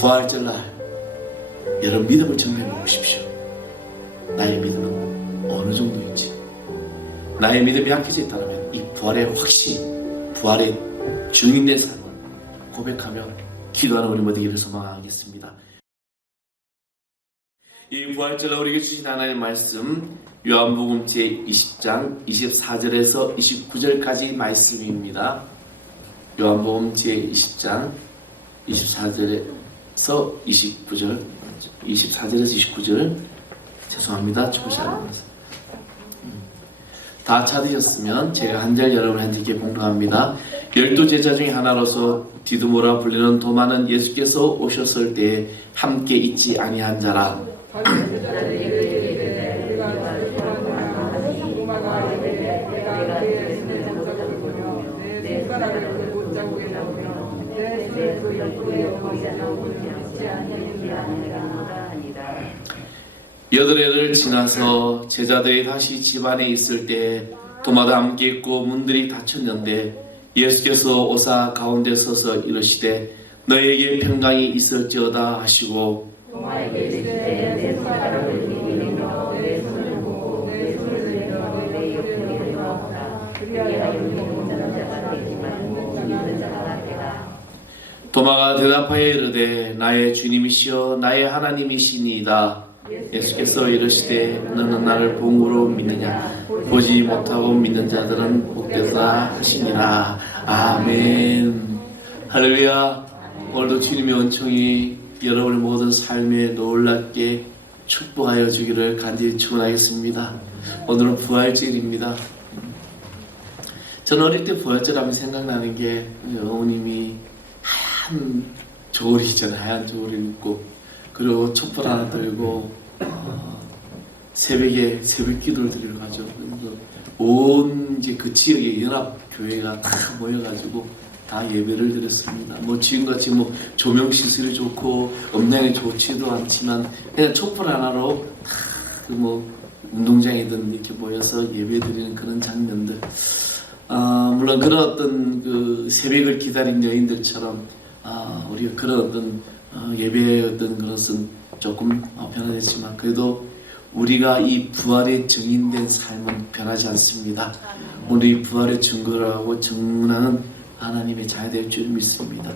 부활절날 여러분 믿음을 정리해 보십시오. 나의 믿음은 어느 정도인지. 나의 믿음이 약해져 있다면 이 부활의 확신, 부활의 증인된 삶을 고백하며 기도하는 우리 모두에게 소망하겠습니다. 이 부활절날 우리에게 주신 하나님의 말씀, 요한복음 제20장 24절에서 29절까지 말씀입니다. 요한복음 제20장 24절에서 29절, 24절에서 29절, 죄송합니다. 조시하면서 다 찾으셨으면 제가 한 절 여러분한테 봉독합니다. 12제자 중에 하나로서 디두모라 불리는 도마는 예수께서 오셨을 때에 함께 있지 아니한 자라. 여드레를 지나서 제자들이 다시 집안에 있을 때 도마도 함께 있고 문들이 닫혔는데 예수께서 오사 가운데 서서 이르시되 너에게 평강이 있을지어다 하시고 도마에게 이르시되 내 손가락을 내밀며 내 손을 보고 내 손을 내밀어 내 옆에 내밀어라. 그리하여 믿는 자가 되지만 믿는 자가 되라. 도마가 대답하여 이르되 나의 주님이시여 나의 하나님이시니이다. 예수께서 이르시되 너는 나를 본으로 믿느냐 보지 못하고 믿는 자들은 복되다 하시니라. 아멘. 할렐루야. 오늘도 주님의 은총이 여러분의 모든 삶에 놀랍게 축복하여 주기를 간절히 축원하겠습니다. 오늘은 부활절입니다. 저는 어릴 때 부활절 하면 생각나는 게 어머님이 하얀 저고리잖아요. 하얀 저고리를 입고 그리고 촛불 하나 들고 새벽에 새벽 기도를 드리러 가죠. 온 이제 그 지역의 연합 교회가 다 모여가지고 다 예배를 드렸습니다. 뭐 지금같이 뭐 조명 시설이 좋고 음량이 좋지도 않지만 그냥 촛불 하나로 다 그 뭐 운동장이든 이렇게 모여서 예배 드리는 그런 장면들. 물론 그런 어떤 그 새벽을 기다린 여인들처럼 우리가 그런 어떤 예배의 어떤 것은 조금 변화됐지만 그래도 우리가 이 부활의 증인된 삶은 변하지 않습니다. 우리 부활의 증거를 하고 증언하는 하나님의 자녀 될 줄 믿습니다.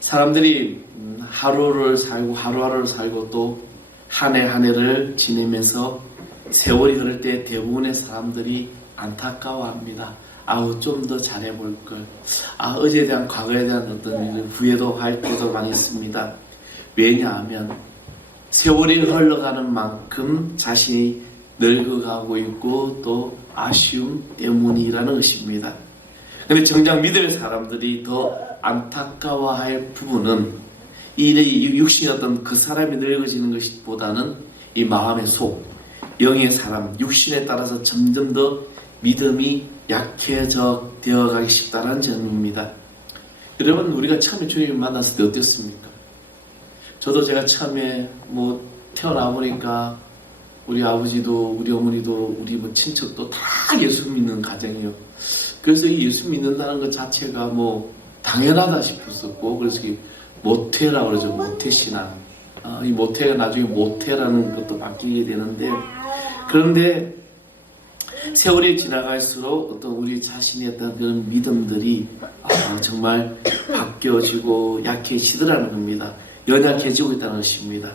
사람들이 하루를 살고 하루하루를 살고 또 한 해 한 해를 지내면서 세월이 흐를 때 대부분의 사람들이 안타까워합니다. 좀 더 잘해볼 걸. 어제에 대한 과거에 대한 어떤 후회도 할 때도 많이 있습니다. 왜냐하면 세월이 흘러가는 만큼 자신이 늙어가고 있고 또 아쉬움 때문이라는 것입니다. 그런데 정작 믿을 사람들이 더 안타까워할 부분은 이 육신의 어떤 그 사람이 늙어지는 것보다는 이 마음의 속, 영의 사람, 육신에 따라서 점점 더 믿음이 약해져 되어가기 쉽다는 점입니다. 여러분, 우리가 처음에 주님을 만났을 때 어땠습니까? 저도 제가 처음에 뭐 태어나 보니까 우리 아버지도 우리 어머니도 우리 뭐 친척도 다 예수 믿는 가정이에요. 그래서 이 예수 믿는다는 것 자체가 뭐 당연하다 싶었었고, 그래서 모태라고 그러죠. 모태신앙. 이 모태가 나중에 모태라는 것도 바뀌게 되는데, 그런데 세월이 지나갈수록 어떤 우리 자신의 어떤 그런 믿음들이 정말 바뀌어지고 약해지더라는 겁니다. 연약해지고 있다는 것입니다.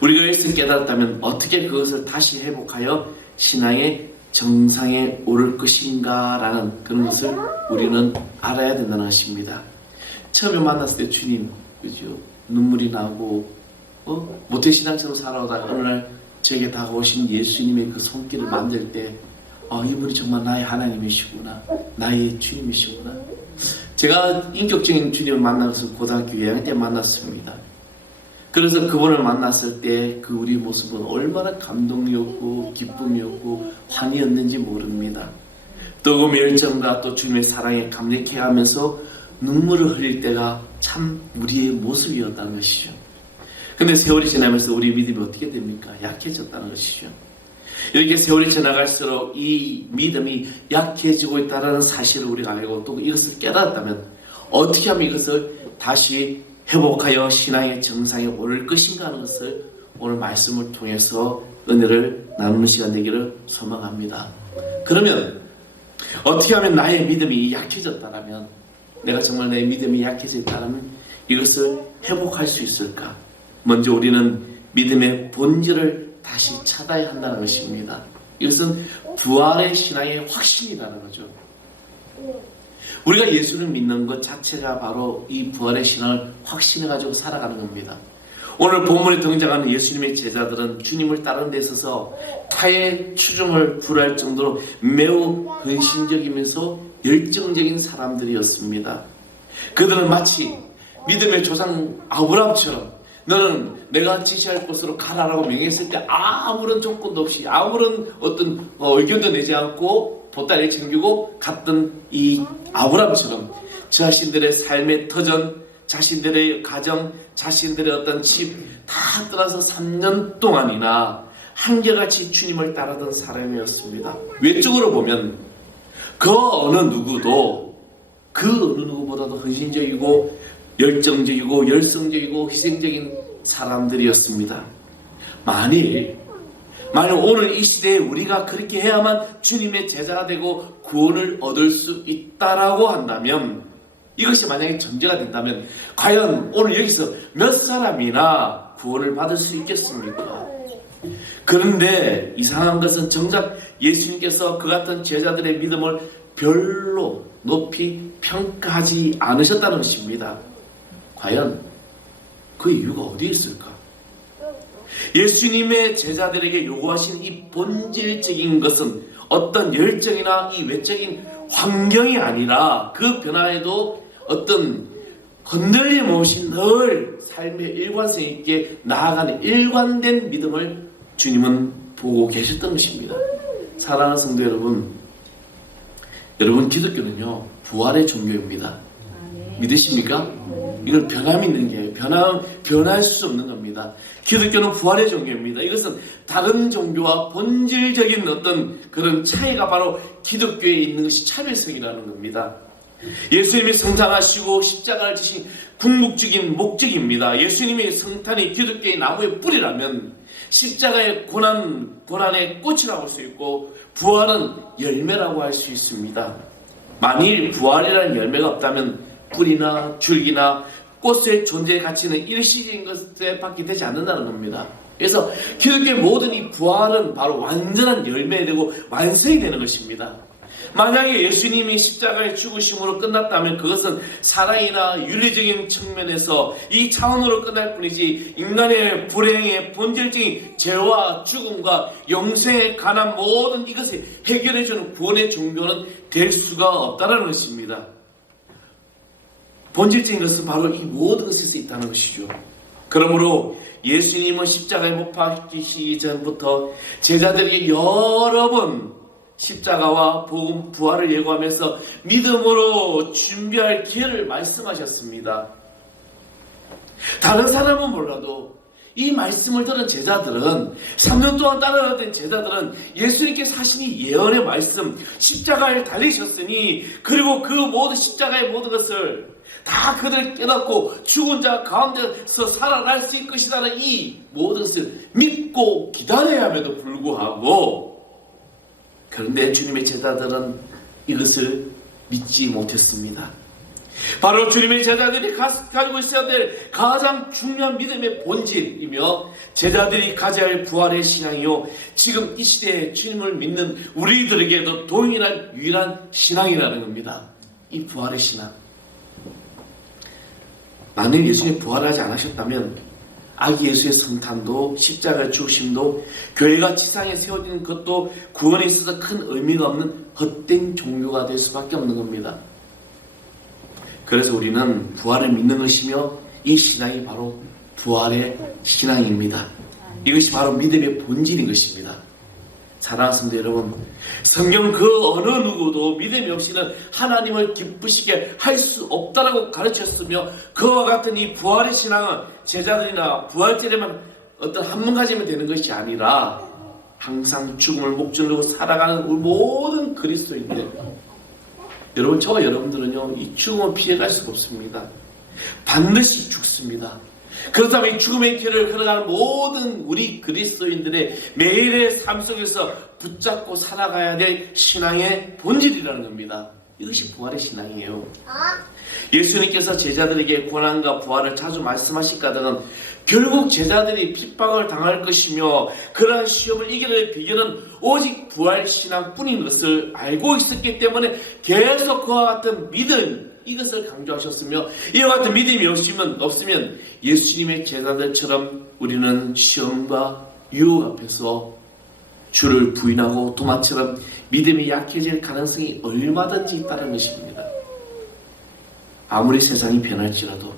우리가 여기서 깨달았다면 어떻게 그것을 다시 회복하여 신앙의 정상에 오를 것인가 라는 그런 것을 우리는 알아야 된다는 것입니다. 처음에 만났을 때 주님, 그죠? 눈물이 나고 모태신앙처럼 살아오다가 어느 날 제게 다가오신 예수님의 그 손길을 만질 때 이분이 정말 나의 하나님이시구나, 나의 주님이시구나. 제가 인격적인 주님을 만난 것은 고등학교 2학년 때 만났습니다. 그래서 그분을 만났을 때 그 우리 모습은 얼마나 감동이었고 기쁨이었고 환희였는지 모릅니다. 뜨거운 열정과 또 주님의 사랑에 감격해가면서 눈물을 흘릴 때가 참 우리의 모습이었다는 것이죠. 근데 세월이 지나면서 우리 믿음이 어떻게 됩니까? 약해졌다는 것이죠. 이렇게 세월이 지나갈수록 이 믿음이 약해지고 있다는 사실을 우리가 알고 또 이것을 깨달았다면 어떻게 하면 이것을 다시 회복하여 신앙의 정상에 오를 것인가 하는 것을 오늘 말씀을 통해서 은혜를 나누는 시간 되기를 소망합니다. 그러면 어떻게 하면 나의 믿음이 약해졌다면, 내가 정말 내 믿음이 약해졌다면 이것을 회복할 수 있을까? 먼저 우리는 믿음의 본질을 다시 찾아야 한다는 것입니다. 이것은 부활의 신앙의 확신이라는 거죠. 우리가 예수를 믿는 것 자체가 바로 이 부활의 신앙을 확신해가지고 살아가는 겁니다. 오늘 본문에 등장하는 예수님의 제자들은 주님을 따르는 데 있어서 타의 추종을 불할 정도로 매우 헌신적이면서 열정적인 사람들이었습니다. 그들은 마치 믿음의 조상 아브라함처럼 너는 내가 지시할 곳으로 가라라고 명했을 때 아무런 조건도 없이 아무런 어떤 의견도 내지 않고 보따리를 챙기고 갔던 이 아브라함처럼 자신들의 삶의 터전, 자신들의 가정, 자신들의 어떤 집 다 떠나서 3년 동안이나 한결같이 주님을 따르던 사람이었습니다. 외적으로 보면 그 어느 누구보다도 헌신적이고 열정적이고 열성적이고 희생적인 사람들이었습니다. 만일 오늘 이 시대에 우리가 그렇게 해야만 주님의 제자가 되고 구원을 얻을 수 있다라고 한다면, 이것이 만약에 전제가 된다면 과연 오늘 여기서 몇 사람이나 구원을 받을 수 있겠습니까? 그런데 이상한 것은 정작 예수님께서 그 같은 제자들의 믿음을 별로 높이 평가하지 않으셨다는 것입니다. 과연 그 이유가 어디에 있을까? 예수님의 제자들에게 요구하신 이 본질적인 것은 어떤 열정이나 이 외적인 환경이 아니라 그 변화에도 어떤 흔들림 없이 늘 삶의 일관성 있게 나아가는 일관된 믿음을 주님은 보고 계셨던 것입니다. 사랑하는 성도 여러분 기독교는요 부활의 종교입니다. 믿으십니까? 이건 변함이 있는 게 변할 수 없는 겁니다. 기독교는 부활의 종교입니다. 이것은 다른 종교와 본질적인 어떤 그런 차이가 바로 기독교에 있는 것이 차별성이라는 겁니다. 예수님이 성탄하시고 십자가를 지신 궁극적인 목적입니다. 예수님이 성탄이 기독교의 나무의 뿌리라면 십자가의 고난의 꽃이라고 할 수 있고 부활은 열매라고 할 수 있습니다. 만일 부활이라는 열매가 없다면 뿌리나 줄기나 꽃의 존재의 가치는 일시적인 것에 밖에 되지 않는다는 겁니다. 그래서 기독교의 모든 이 부활은 바로 완전한 열매가 되고 완성이 되는 것입니다. 만약에 예수님이 십자가의 죽으심으로 끝났다면 그것은 사랑이나 윤리적인 측면에서 이 차원으로 끝날 뿐이지 인간의 불행의 본질적인 죄와 죽음과 영생에 관한 모든 이것을 해결해주는 구원의 종교는 될 수가 없다는 것입니다. 본질적인 것은 바로 이 모든 것에서 있다는 것이죠. 그러므로 예수님은 십자가에 못 박히시기 전부터 제자들에게 여러 번 십자가와 복음 부활을 예고하면서 믿음으로 준비할 기회를 말씀하셨습니다. 다른 사람은 몰라도 이 말씀을 들은 제자들은 3년 동안 따라갔던 제자들은 예수님께서 하신 이 예언의 말씀 십자가에 달리셨으니 그리고 그 모든 십자가의 모든 것을 다 그들이 깨닫고 죽은 자 가운데서 살아날 수 있을 것이라는 이 모든 것을 믿고 기다려야 함에도 불구하고 그런데 주님의 제자들은 이것을 믿지 못했습니다. 바로 주님의 제자들이 가지고 있어야 될 가장 중요한 믿음의 본질이며 제자들이 가져야 할 부활의 신앙이요 지금 이 시대에 주님을 믿는 우리들에게도 동일한 유일한 신앙이라는 겁니다. 이 부활의 신앙. 만일 예수님이 부활하지 않으셨다면 아기 예수의 성탄도 십자가의 죽으심도 교회가 지상에 세워진 것도 구원에 있어서 큰 의미가 없는 헛된 종교가 될 수밖에 없는 겁니다. 그래서 우리는 부활을 믿는 것이며 이 신앙이 바로 부활의 신앙입니다. 이것이 바로 믿음의 본질인 것입니다. 사랑하는 성도 여러분, 성경 그 어느 누구도 믿음이 없이는 하나님을 기쁘시게 할 수 없다라고 가르쳤으며 그와 같은 이 부활의 신앙은 제자들이나 부활절에만 어떤 한 번 가지면 되는 것이 아니라 항상 죽음을 목전으로 살아가는 우리 모든 그리스도인들, 여러분 저와 여러분들은요 이 죽음을 피해갈 수가 없습니다. 반드시 죽습니다. 그렇다면 이 죽음의 길을 걸어가는 모든 우리 그리스도인들의 매일의 삶 속에서 붙잡고 살아가야 될 신앙의 본질이라는 겁니다. 이것이 부활의 신앙이에요. 예수님께서 제자들에게 고난과 부활을 자주 말씀하실까다는 결국 제자들이 핍박을 당할 것이며 그러한 시험을 이기는 비결은 오직 부활 신앙뿐인 것을 알고 있었기 때문에 계속 그와 같은 믿음, 이것을 강조하셨으며 이와 같은 믿음이 없으면 예수님의 제자들처럼 우리는 시험과 유혹 앞에서 주를 부인하고 도마처럼 믿음이 약해질 가능성이 얼마든지 있다는 것입니다. 아무리 세상이 변할지라도,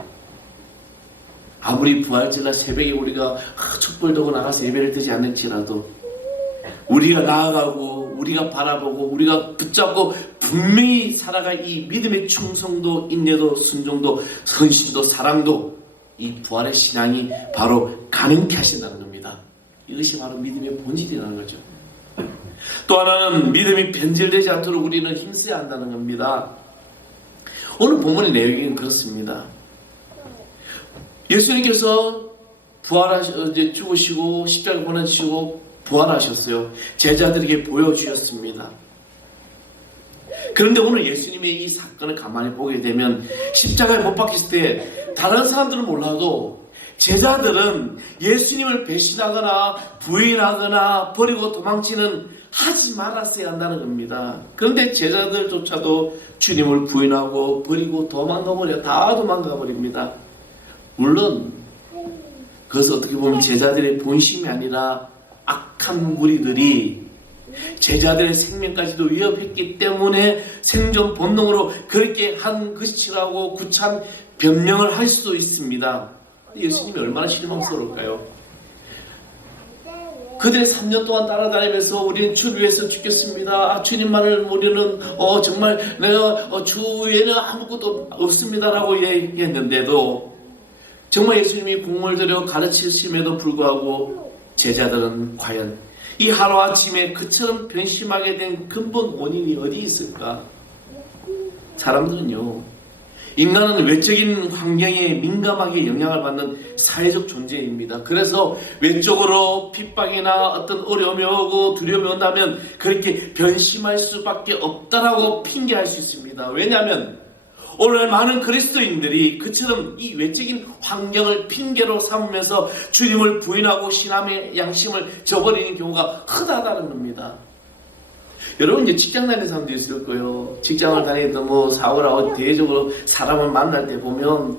아무리 부활절날 새벽에 우리가 촛불 들고 나가서 예배를 드리지 않을지라도, 우리가 나아가고 우리가 바라보고 우리가 붙잡고 분명히 살아갈 이 믿음의 충성도, 인내도, 순종도, 선신도, 사랑도 이 부활의 신앙이 바로 가능케 하신다는 겁니다. 이것이 바로 믿음의 본질이라는 거죠. 또 하나는 믿음이 변질되지 않도록 우리는 힘써야 한다는 겁니다. 오늘 본문의 내용은 그렇습니다. 예수님께서 죽으시고 십자가에 고난지시고 부활하셨어요. 제자들에게 보여주셨습니다. 그런데 오늘 예수님의 이 사건을 가만히 보게 되면 십자가에 못 박혔을 때 다른 사람들은 몰라도 제자들은 예수님을 배신하거나 부인하거나 버리고 도망치는 하지 말았어야 한다는 겁니다. 그런데 제자들조차도 주님을 부인하고 버리고 다 도망가 버립니다. 물론 그것은 어떻게 보면 제자들의 본심이 아니라 악한 무리들이 제자들의 생명까지도 위협했기 때문에 생존 본능으로 그렇게 한 것이라고 구참 변명을 할 수도 있습니다. 예수님이 얼마나 실망스러울까요? 그들이 3년 동안 따라다니면서 우리는 주 위해서 죽겠습니다. 주님만을 우리는 정말 내가 주 외에는 아무것도 없습니다라고 얘기했는데도 정말 예수님이 공을 들여 가르치심에도 불구하고 제자들은 과연 이 하루아침에 그처럼 변심하게 된 근본 원인이 어디 있을까? 사람들은요, 인간은 외적인 환경에 민감하게 영향을 받는 사회적 존재입니다. 그래서 외적으로 핍박이나 어떤 어려움이 오고 두려움이 온다면 그렇게 변심할 수밖에 없다라고 핑계할 수 있습니다. 왜냐하면 오늘 많은 그리스도인들이 그처럼 이 외적인 환경을 핑계로 삼으면서 주님을 부인하고 신앙의 양심을 저버리는 경우가 흔하다는 겁니다. 여러분 이제 직장 다니는 사람도 있을 거예요. 직장을 다니도 뭐 사고를 하고 대외적으로 사람을 만날 때 보면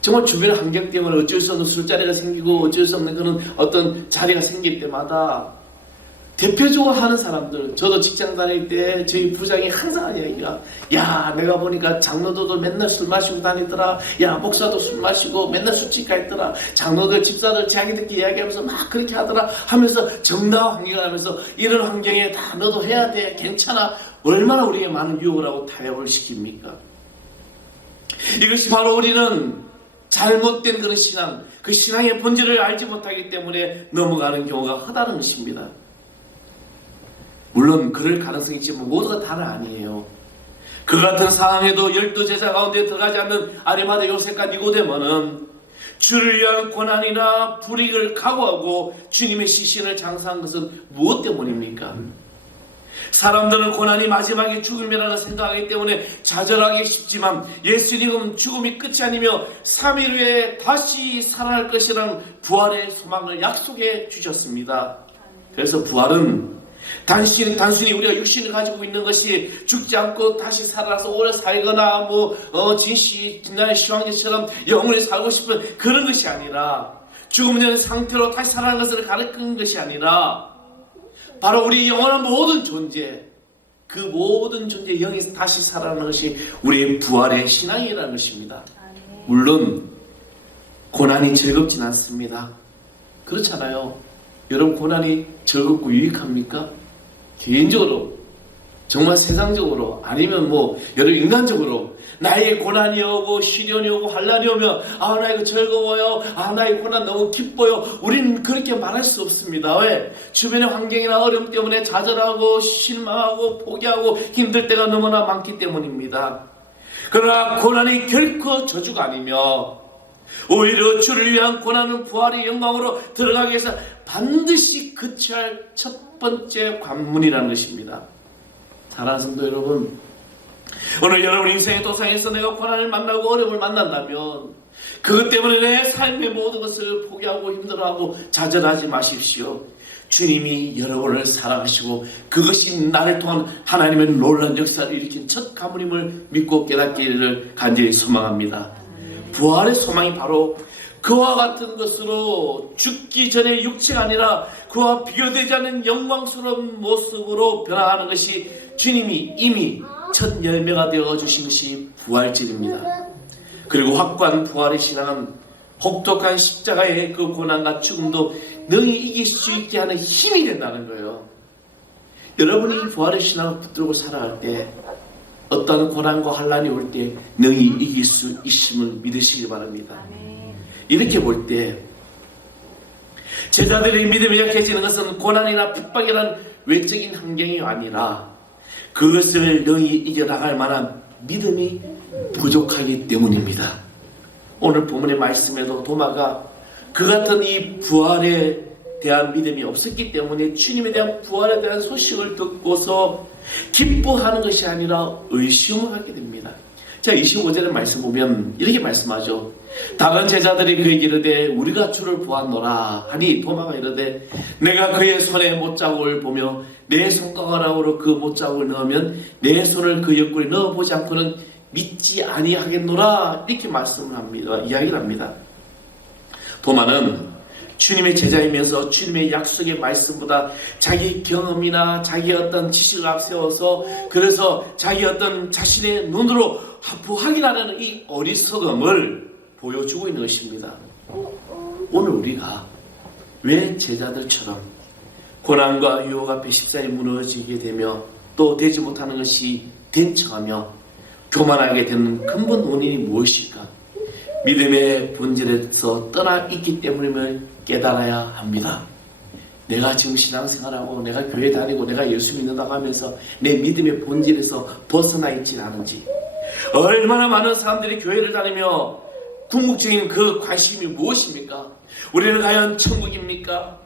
정말 주변 환경 때문에 어쩔 수 없는 술자리가 생기고 어쩔 수 없는 그런 어떤 자리가 생길 때마다 대표적으로 하는 사람들, 저도 직장 다닐 때 저희 부장이 항상 하는 얘기가, 야 내가 보니까 장로들도 맨날 술 마시고 다니더라, 야 목사도 술 마시고 맨날 술집 가 있더라, 장로들 집사들 자기들끼리 이야기하면서 막 그렇게 하더라 하면서 정당한 환경을 하면서 이런 환경에 다 너도 해야 돼, 괜찮아. 얼마나 우리에게 많은 유혹을 하고 타협을 시킵니까? 이것이 바로 우리는 잘못된 그런 신앙, 그 신앙의 본질을 알지 못하기 때문에 넘어가는 경우가 허다른 것입니다. 물론 그럴 가능성이 있지만 모두가 다는 아니에요. 그 같은 상황에도 12제자 가운데 들어가지 않는 아리마다 요셉과 니고데모는 주를 위한 고난이나 불이익을 각오하고 주님의 시신을 장사한 것은 무엇 때문입니까? 사람들은 고난이 마지막에 죽음이라고 생각하기 때문에 좌절하기 쉽지만 예수님은 죽음이 끝이 아니며 3일 후에 다시 살아날 것이라는 부활의 소망을 약속해 주셨습니다. 그래서 부활은 단순히 우리가 육신을 가지고 있는 것이 죽지 않고 다시 살아나서 오래 살거나 진나의 시황제처럼 영원히 살고 싶은 그런 것이 아니라 죽음 전의 상태로 다시 살아나는 것을 가르치는 것이 아니라 바로 우리 영원한 모든 존재, 그 모든 존재의 영이 다시 살아나는 것이 우리의 부활의 신앙이라는 것입니다. 물론 고난이 즐겁진 않습니다. 그렇잖아요. 여러분 고난이 즐겁고 유익합니까? 개인적으로, 정말 세상적으로, 아니면 여러분 인간적으로 나에게 고난이 오고 시련이 오고 환난이 오면 나 이거 즐거워요, 나 이 고난 너무 기뻐요. 우리는 그렇게 말할 수 없습니다. 왜? 주변의 환경이나 어려움 때문에 좌절하고 실망하고 포기하고 힘들 때가 너무나 많기 때문입니다. 그러나 고난이 결코 저주가 아니며 오히려 주를 위한 고난은 부활의 영광으로 들어가기 위해서 반드시 거쳐야 할 첫 번째 관문이라는 것입니다. 사랑하는 성도 여러분, 오늘 여러분 인생의 도상에서 내가 고난을 만나고 어려움을 만난다면 그것 때문에 내 삶의 모든 것을 포기하고 힘들어하고 좌절하지 마십시오. 주님이 여러분을 사랑하시고 그것이 나를 통한 하나님의 놀라운 역사를 일으킨 첫 가문임을 믿고 깨닫기를 간절히 소망합니다. 부활의 소망이 바로 그와 같은 것으로 죽기 전에 육체가 아니라 그와 비교되지 않는 영광스러운 모습으로 변화하는 것이 주님이 이미 첫 열매가 되어 주신 것이 부활절입니다. 그리고 확고한 부활의 신앙은 혹독한 십자가의 그 고난과 죽음도 능히 이길 수 있게 하는 힘이 된다는 거예요. 여러분이 부활의 신앙을 붙들고 살아갈 때 어떤 고난과 환난이 올 때 능히 이길 수 있음을 믿으시기 바랍니다. 이렇게 볼 때 제자들의 믿음이 약해지는 것은 고난이나 핍박이라는 외적인 환경이 아니라 그것을 능히 이겨나갈 만한 믿음이 부족하기 때문입니다. 오늘 본문의 말씀에도 도마가 그 같은 이 부활에 대한 믿음이 없었기 때문에 주님에 대한 부활에 대한 소식을 듣고서 기뻐하는 것이 아니라 의심을 하게 됩니다. 자, 25절의 말씀 보면 이렇게 말씀하죠. 다른 제자들이 그에게 이르되 우리가 주를 보았노라 하니 도마가 이르되 내가 그의 손에 못자국을 보며 내 손가락으로 그 못자국을 넣으면 내 손을 그 옆구리에 넣어보지 않고는 믿지 아니하겠노라 이렇게 말씀을 합니다. 이야기를 합니다. 도마는 주님의 제자이면서 주님의 약속의 말씀보다 자기 경험이나 자기 어떤 지식을 앞세워서 그래서 자기 어떤 자신의 눈으로 확인하려는 이 어리석음을 보여주고 있는 것입니다. 오늘 우리가 왜 제자들처럼 고난과 유혹 앞에 십자에 무너지게 되며 또 되지 못하는 것이 된 척하며 교만하게 되는 근본 원인이 무엇일까? 믿음의 본질에서 떠나 있기 때문임을 깨달아야 합니다. 내가 지금 신앙생활하고 내가 교회 다니고 내가 예수 믿는다고 하면서 내 믿음의 본질에서 벗어나 있지는 않은지, 얼마나 많은 사람들이 교회를 다니며 궁극적인 그 관심이 무엇입니까? 우리는 과연 천국입니까?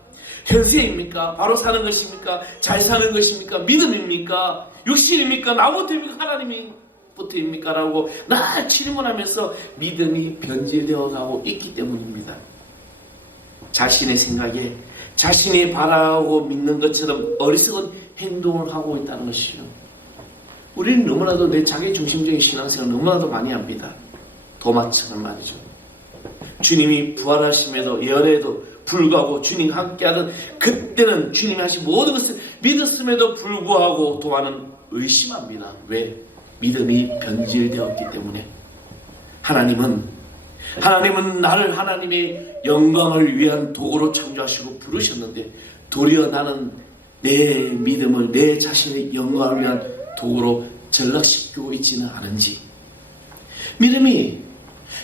현세입니까? 바로 사는 것입니까? 잘 사는 것입니까? 믿음입니까? 육신입니까? 나부터입니까? 하나님부터입니까? 라고 날 질문하면서 믿음이 변질되어 가고 있기 때문입니다. 자신의 생각에 자신이 바라고 믿는 것처럼 어리석은 행동을 하고 있다는 것이죠. 우리는 너무나도 내 자기중심적인 신앙생활을 너무나도 많이 합니다. 도마처럼 말이죠. 주님이 부활하심에도 예언에도 불구하고 주님 함께하던 그때는 주님이 하신 모든 것을 믿었음에도 불구하고 도마는 의심합니다. 왜? 믿음이 변질되었기 때문에. 하나님은 나를 하나님의 영광을 위한 도구로 창조하시고 부르셨는데 도리어 나는 내 믿음을 내 자신의 영광을 위한 도구로 전락시키고 있지는 않은지, 믿음이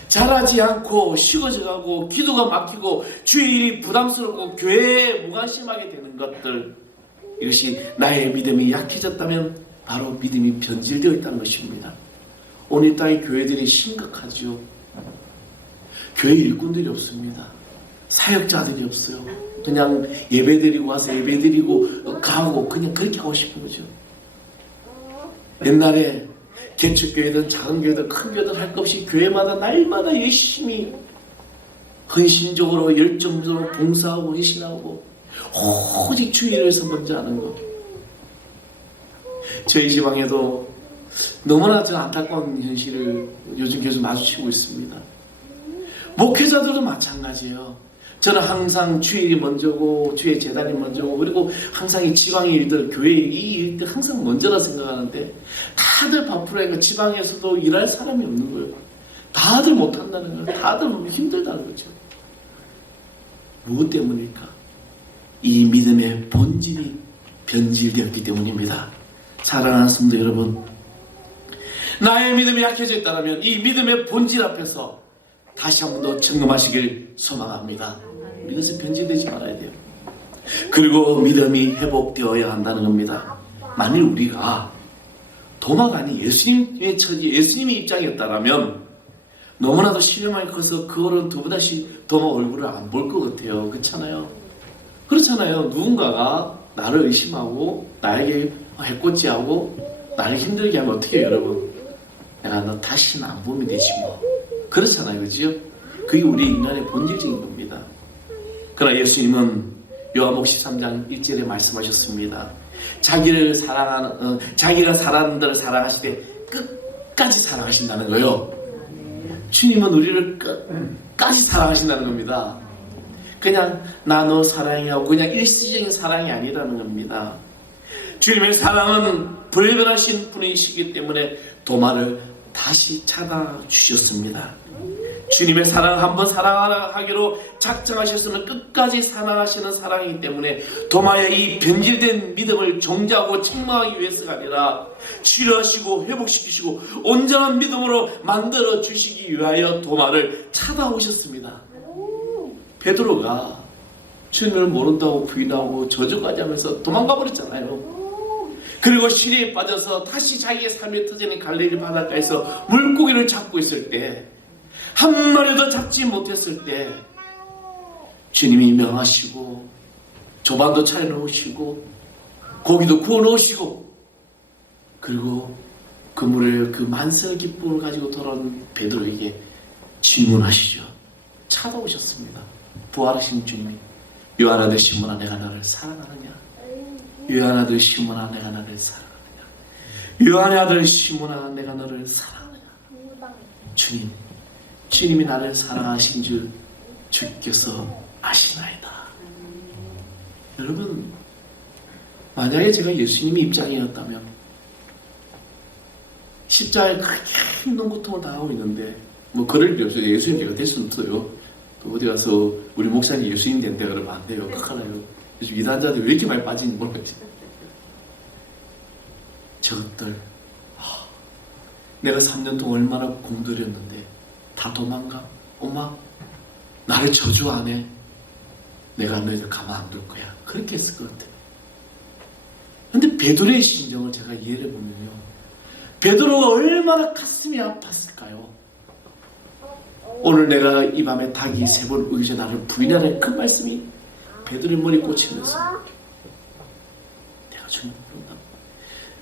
자라지 않고 식어져가고 기도가 막히고 주의 일이 부담스럽고 교회에 무관심하게 되는 것들, 이것이 나의 믿음이 약해졌다면 바로 믿음이 변질되어 있다는 것입니다. 오늘 땅의 교회들이 심각하죠. 교회 일꾼들이 없습니다. 사역자들이 없어요. 그냥 예배드리고 와서 예배드리고 가고 그냥 그렇게 하고 싶은 거죠. 옛날에 개척교회든 작은 교회든 큰 교회든 할 것 없이 교회마다 날마다 열심히 헌신적으로 열정적으로 봉사하고 헌신하고 오직 주의 일을 위해서 먼저 하는 것. 저희 지방에도 너무나 안타까운 현실을 요즘 계속 마주치고 있습니다. 목회자들도 마찬가지예요. 저는 항상 주의 일이 먼저고 주의 재단이 먼저고 그리고 항상 이 지방의 일들, 교회 이 일들 항상 먼저라 생각하는데 다들 바쁘라니까 지방에서도 일할 사람이 없는 거예요. 다들 못한다는 거예요. 다들 너무 힘들다는 거죠. 무엇 때문일까? 이 믿음의 본질이 변질되었기 때문입니다. 사랑하는 성도 여러분, 나의 믿음이 약해져 있다면 이 믿음의 본질 앞에서 다시 한 번 더 점검하시길 소망합니다. 이것을 변질되지 말아야 돼요. 그리고 믿음이 회복되어야 한다는 겁니다. 만일 우리가 도마가 아닌 예수님의 처지, 예수님의 입장이었다라면 너무나도 신뢰만이 커서 그 어른 두 번 다시 도마 얼굴을 안 볼 것 같아요. 그렇잖아요. 그렇잖아요. 누군가가 나를 의심하고 나에게 해코지하고 나를 힘들게 하면 어떻게 해요, 여러분? 내가 너 다시는 안 보면 되지 뭐. 그렇잖아요. 그죠? 그게 우리 인간의 본질적인 겁니다. 그러나 예수님은 요한복음 13장 1절에 말씀하셨습니다. 자기가 사랑하는 자를 사랑하시되 끝까지 사랑하신다는 거예요. 주님은 우리를 끝까지 사랑하신다는 겁니다. 그냥 나 너 사랑해 하고 그냥 일시적인 사랑이 아니라는 겁니다. 주님의 사랑은 불변하신 분이시기 때문에 도마를 다시 찾아주셨습니다. 주님의 사랑 한번 사랑하기로 작정하셨으면 끝까지 사랑하시는 사랑이기 때문에 도마의 이 변질된 믿음을 정지하고 책망하기 위해서가 아니라 치료하시고 회복시키시고 온전한 믿음으로 만들어 주시기 위하여 도마를 찾아오셨습니다. 베드로가 주님을 모른다고 부인하고 저주까지 하면서 도망가 버렸잖아요. 그리고 시리에 빠져서 다시 자기의 삶의 터전인 갈릴리 바닷가에서 물고기를 잡고 있을 때 한 마리도 잡지 못했을 때 주님이 명하시고 조반도 차려놓으시고 고기도 구워놓으시고 그리고 그 물에 그 만선의 기쁨을 가지고 돌아온 베드로에게 질문하시죠. 찾아오셨습니다. 부활하신 주님이 요한 아들 시몬아 내가 너를 사랑하느냐? 요한 아들 시몬아 내가 너를 사랑하느냐? 요한의 아들 시몬아 내가 너를 사랑하느냐? 주님이 나를 사랑하신 줄 주께서 아시나이다. 여러분, 만약에 제가 예수님의 입장이었다면 십자가에 그렇게 힘든 고통을 당하고 있는데 뭐 그럴 리 없어요. 예수님 제가 될 수는 없어요. 또 어디 가서 우리 목사님 예수님 된다 그러면 안 돼요. 극하나요. 요즘 이단자들이 왜 이렇게 많이 빠지는지 모르겠지. 저것들 내가 3년 동안 얼마나 공들였는데 다 도망가? 엄마 나를 저주하네. 내가 너희들 가만 안 둘 거야. 그렇게 했을 것 같아. 근데 베드로의 심정을 제가 이해를 해보면요, 베드로가 얼마나 가슴이 아팠을까요? 오늘 내가 이 밤에 닭이 3번 우기 전에 나를 부인하는 그 말씀이 베드로의 머리에 꽂히면서 내가 주님 부른다.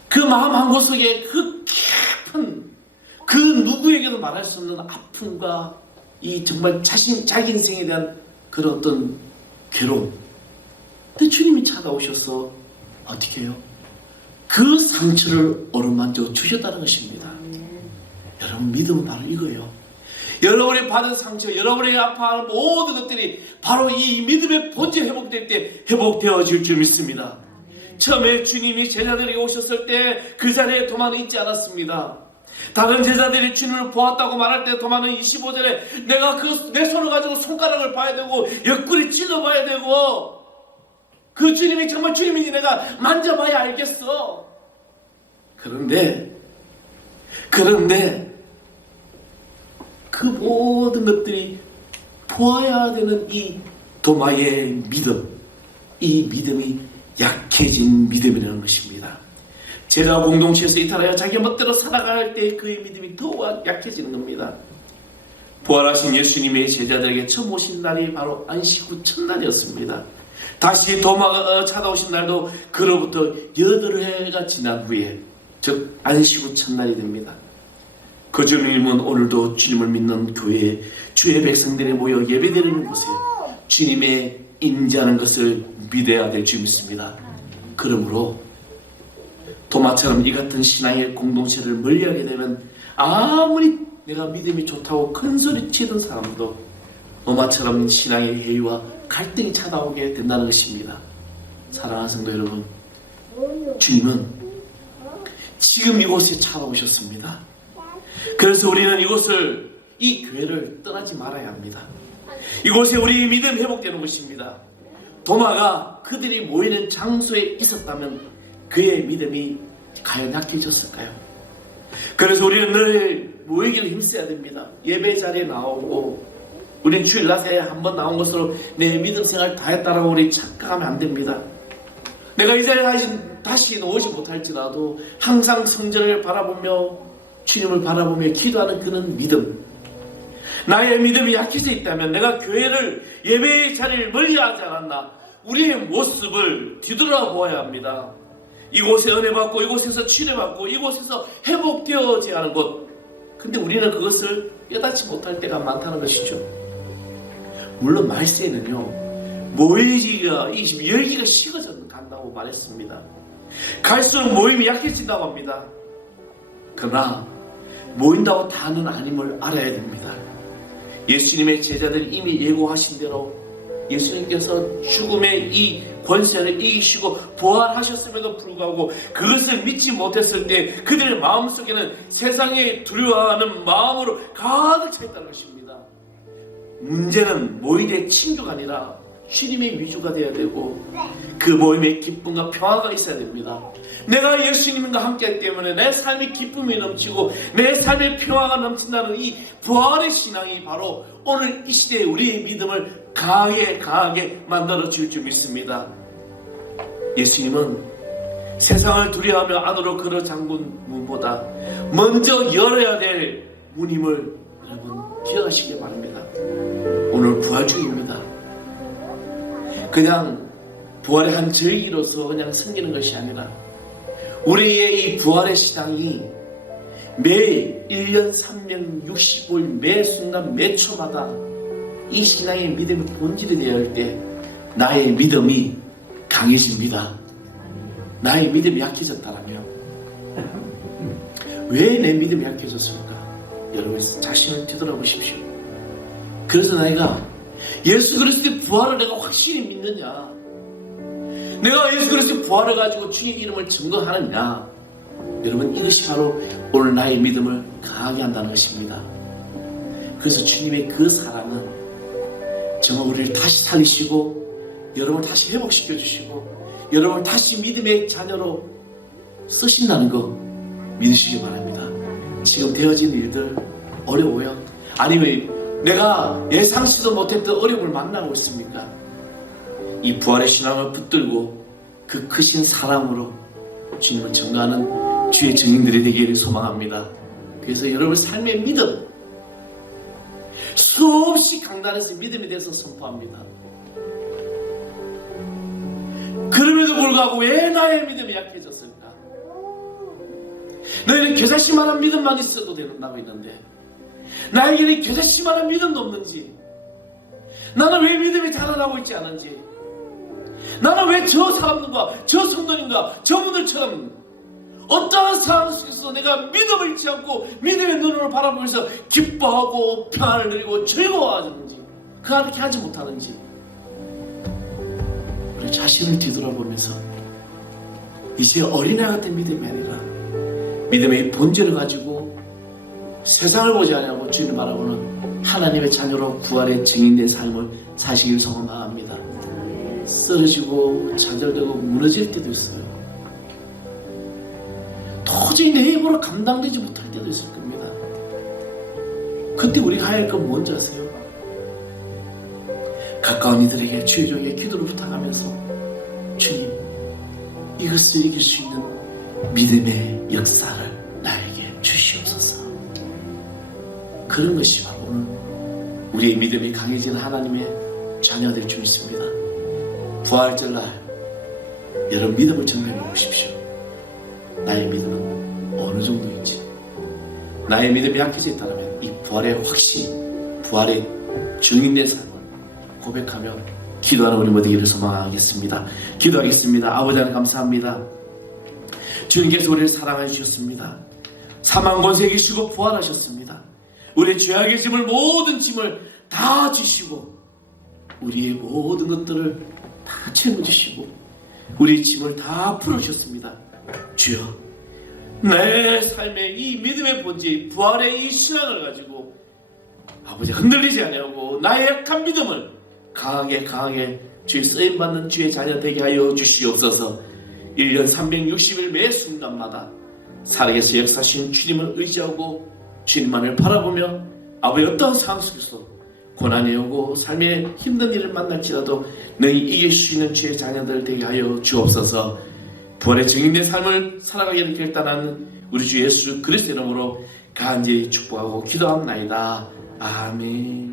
그 마음 한구 속에 그 깊은 그 누구에게도 말할 수 없는 아픔과 이 정말 자기 인생에 대한 그런 어떤 괴로움. 근데 주님이 찾아오셔서 어떻게 해요? 그 상처를 어루만져 주셨다는 것입니다. 여러분, 믿음은 바로 이거예요. 여러분이 받은 상처, 여러분이 아파하는 모든 것들이 바로 이 믿음의 본질 회복될 때 회복되어질 줄 믿습니다. 처음에 주님이 제자들에게 오셨을 때 그 자리에 도마는 있지 않았습니다. 다른 제자들이 주님을 보았다고 말할 때 도마는 25절에 내가 내 손을 가지고 손가락을 봐야 되고 옆구리 찔러봐야 되고 그 주님이 정말 주님인지 내가 만져봐야 알겠어. 그런데 그 모든 것들이 보아야 되는 이 도마의 믿음, 이 믿음이 약해진 믿음이라는 것입니다. 제가 공동체에서 이탈하여 자기 멋대로 살아갈 때 그의 믿음이 더 약해지는 겁니다. 부활하신 예수님의 제자들에게 처음 오신 날이 바로 안식 후 첫날이었습니다. 다시 도마가 찾아오신 날도 그로부터 8회가 지난 후에, 즉 안식 후 첫날이 됩니다. 그 주님은 오늘도 주님을 믿는 교회에 주의 백성들이 모여 예배드리는 곳에 주님의 임재하는 것을 믿어야 될 줄 믿습니다. 그러므로 도마처럼 이 같은 신앙의 공동체를 멀리하게 되면 아무리 내가 믿음이 좋다고 큰소리 치던 사람도 도마처럼 신앙의 회의와 갈등이 찾아오게 된다는 것입니다. 사랑하는 성도 여러분, 주님은 지금 이곳에 찾아오셨습니다. 그래서 우리는 이 교회를 떠나지 말아야 합니다. 이곳에 우리 믿음 회복되는 것입니다. 도마가 그들이 모이는 장소에 있었다면 그의 믿음이 과연 약해졌을까요? 그래서 우리는 늘 모이기를 힘써야 됩니다. 예배 자리에 나오고 우린 주일 낮에 한번 나온 것으로 내 믿음 생활 다 했다라고 우리 착각하면 안 됩니다. 내가 이 자리에 다시 오지 못할지라도 항상 성전을 바라보며 주님을 바라보며 기도하는 그런 믿음, 나의 믿음이 약해져 있다면 내가 교회를 예배의 자리를 멀리하지 않았나, 우리의 모습을 뒤돌아보아야 합니다. 이곳에 은혜 받고 이곳에서 치료 받고 이곳에서 회복되어져야 하는 곳, 근데 우리는 그것을 깨닫지 못할 때가 많다는 것이죠. 물론 말세는요, 모이기가 열기가 식어져 간다고 말했습니다. 갈수록 모임이 약해진다고 합니다. 그러나 모인다고 다는 아님을 알아야 됩니다. 예수님의 제자들이 이미 예고하신 대로 예수님께서 죽음의 이 권세를 이기시고 부활하셨음에도 불구하고 그것을 믿지 못했을 때 그들의 마음속에는 세상에 두려워하는 마음으로 가득 차 있다는 것입니다. 문제는 모임의 친교가 아니라 주님의 위주가 되어야 되고 그 모임의 기쁨과 평화가 있어야 됩니다. 내가 예수님과 함께하기 때문에 내 삶의 기쁨이 넘치고 내 삶의 평화가 넘친다는 이 부활의 신앙이 바로 오늘 이 시대에 우리의 믿음을 강하게 만들어 줄 줄 믿습니다. 예수님은 세상을 두려워하며 안으로 걸어 잠근 문보다 먼저 열어야 될 문임을 여러분 기억하시기 바랍니다. 오늘 부활주의입니다. 그냥 부활의 한 절기로서 그냥 섬기는 것이 아니라 우리의 이 부활의 신앙이 매 1년 365일 매 순간 매 초마다 이 신앙의 믿음의 본질이 되어야 할 때 나의 믿음이 강해집니다. 나의 믿음이 약해졌다면 왜 내 믿음이 약해졌을까? 여러분 자신을 뒤돌아보십시오. 그래서 내가 예수 그리스도의 부활을 내가 확실히 믿느냐, 내가 예수 그리스도의 부활을 가지고 주의 이름을 증거하느냐, 여러분 이것이 바로 오늘 나의 믿음을 강하게 한다는 것입니다. 그래서 주님의 그 사랑은 정말 우리를 다시 살리시고 여러분을 다시 회복시켜 주시고 여러분을 다시 믿음의 자녀로 쓰신다는 거 믿으시기 바랍니다. 지금 되어진 일들 어려워요? 아니면 내가 예상치도 못했던 어려움을 만나고 있습니까? 이 부활의 신앙을 붙들고 그 크신 사랑으로 주님을 증거하는 주의 증인들이 되기를 소망합니다. 그래서 여러분 삶의 믿음 수없이 강단에서 믿음에 대해서 선포합니다. 그럼에도 불구하고 왜 나의 믿음이 약해졌을까? 너희는 겨자씨만한 믿음만 있어도 된다고 했는데 나에게는 겨자씨만한 믿음도 없는지, 나는 왜 믿음이 자라나고 있지 않은지, 나는 왜 저 사람들과 저 성도님과 저분들처럼 어떠한 상황 속에서 내가 믿음을 잃지 않고 믿음의 눈으로 바라보면서 기뻐하고 평안을 누리고 즐거워하는지, 그렇게 하지 못하는지 우리 자신을 뒤돌아보면서 이제 어린애 같은 믿음이 아니라 믿음의 본질을 가지고 세상을 보지 않고 주님을 바라보는 하나님의 자녀로 부활의 증인된 삶을 사시길 소망합니다. 쓰러지고 좌절되고 무너질 때도 있어요. 도저히 내 힘으로 감당되지 못할 때도 있을 겁니다. 그때 우리가 해야 할 건 뭔지 아세요? 가까운 이들에게 주의 종의 기도를 부탁하면서 주님, 이것을 이길 수 있는 믿음의 역사를 나에게 주시옵소서. 그런 것이 바로 오늘 우리의 믿음이 강해지는 하나님의 자녀가 될 줄 믿습니다. 부활절날 여러분 믿음을 정리해 보십시오. 나의 믿음은 어느 정도인지, 나의 믿음이 약해져 있다면 이 부활의 확신, 부활의 증인된 삶을 고백하며 기도하는 우리 모두에게 소망하겠습니다. 기도하겠습니다. 아버지 하나님 감사합니다. 주님께서 우리를 사랑해 주셨습니다. 사망 권세 이기시고 부활하셨습니다. 우리의 죄악의 짐을, 모든 짐을 다 지시고 우리의 모든 것들을 다 채워주시고 우리의 짐을 다 풀어주셨습니다. 주여, 내 삶의 이 믿음의 본질, 부활의 이 신앙을 가지고 아버지 흔들리지 아니하고 나의 약한 믿음을 강하게 주의 쓰임받는 주의 자녀 되게 하여 주시옵소서. 1년 360일 매 순간마다 살아계서 역사하신 주님을 의지하고 주님만을 바라보며 아버지 어떠한 상황 속에서 고난이 오고 삶의 힘든 일을 만날지라도 너희 이길 수 있는 주의 자녀들 되게 하여 주옵소서. 부활의 증인된 삶을 살아가기를 결단하는 우리 주 예수 그리스도의 이름으로 간절히 축복하고 기도합나이다. 아멘.